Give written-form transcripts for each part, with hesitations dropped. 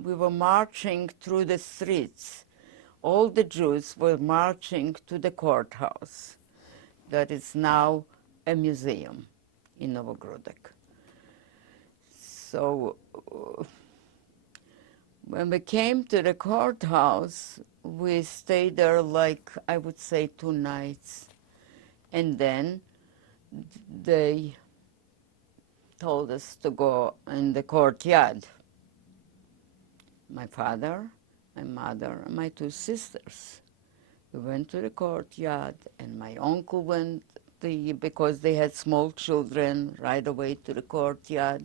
we were marching through the streets. All the Jews were marching to the courthouse that is now a museum in Novogrudok. So when we came to the courthouse, we stayed there like, I would say, 2 nights. And then they told us to go in the courtyard. My father, my mother, and my 2 sisters. We went to the courtyard, and my uncle went, because they had small children, right away to the courtyard.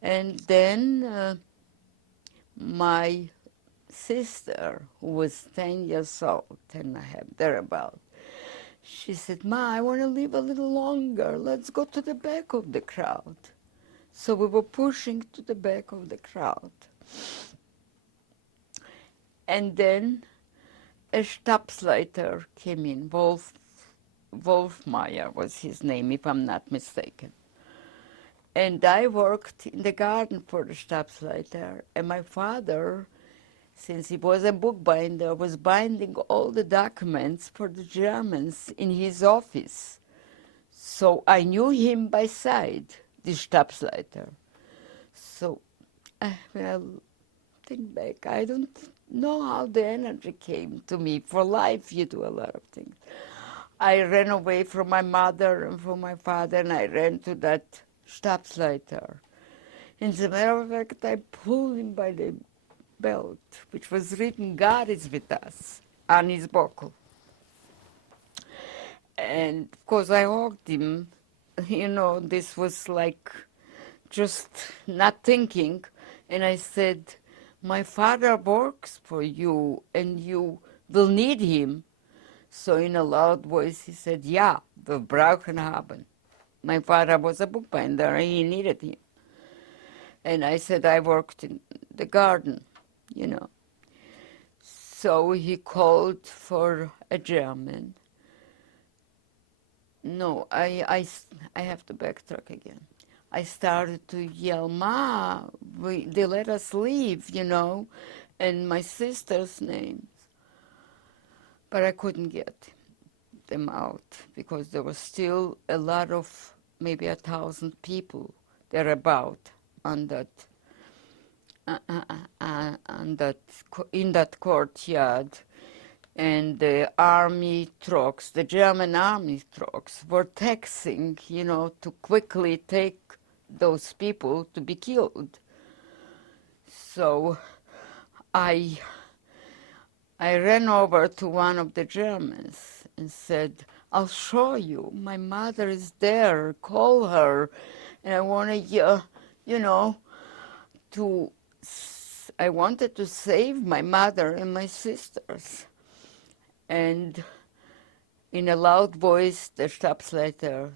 And then my sister, who was 10 years old, 10 and a half, thereabout, she said, "Ma, I want to live a little longer. Let's go to the back of the crowd." So we were pushing to the back of the crowd. And then a Stabsleiter came in. Wolfmeyer was his name, if I'm not mistaken. And I worked in the garden for the Stabsleiter. And my father, since he was a bookbinder, was binding all the documents for the Germans in his office. So I knew him by sight, the Stabsleiter. So when I think back, I don't know how the energy came to me. For life, you do a lot of things. I ran away from my mother and from my father, and I ran to that Stabsleiter. As a matter of fact, I pulled him by the belt, which was written, "God is with us," on his buckle. And of course I hugged him. You know, this was like just not thinking. And I said, "My father works for you and you will need him." So in a loud voice he said, "Yeah, wir brauchen haben." My father was a bookbinder and he needed him. And I said, "I worked in the garden, you know." So he called for a German. No, I have to backtrack again. I started to yell, "Ma, they let us leave, you know," and my sister's names. But I couldn't get them out because there was still a lot of, maybe 1,000 people thereabout on that, in that courtyard. And the army trucks, the German army trucks, were taxing, you know, to quickly take those people to be killed. So I ran over to one of the Germans and said, "I'll show you. My mother is there. Call her. And I want to, you know, I wanted to save my mother and my sisters." And in a loud voice, the Stabsleiter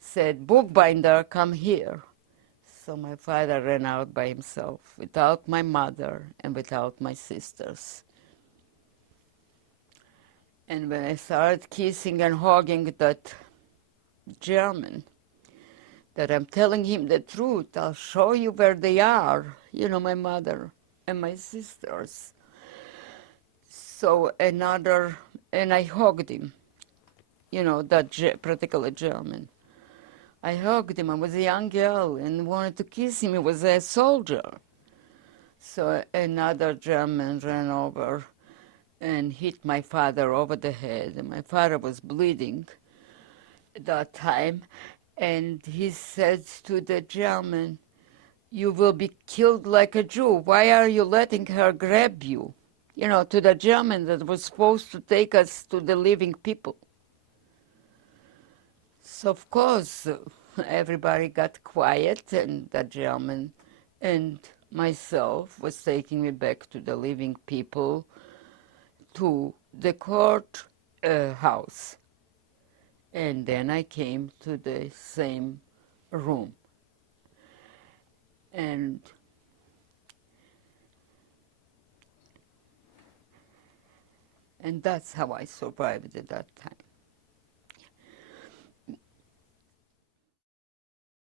said, "Bookbinder, come here." So my father ran out by himself, without my mother and without my sisters. And when I started kissing and hugging that German, that I'm telling him the truth, "I'll show you where they are," you know, my mother and my sisters. So and I hugged him, you know, that particular German. I hugged him. I was a young girl and wanted to kiss him. He was a soldier. So another German ran over and hit my father over the head. And my father was bleeding at that time. And he said to the German, "You will be killed like a Jew. Why are you letting her grab you?" You know, to the German that was supposed to take us to the living people. So, of course, everybody got quiet, and the German and myself was taking me back to the living people, to the court house. And then I came to the same room. And that's how I survived at that time.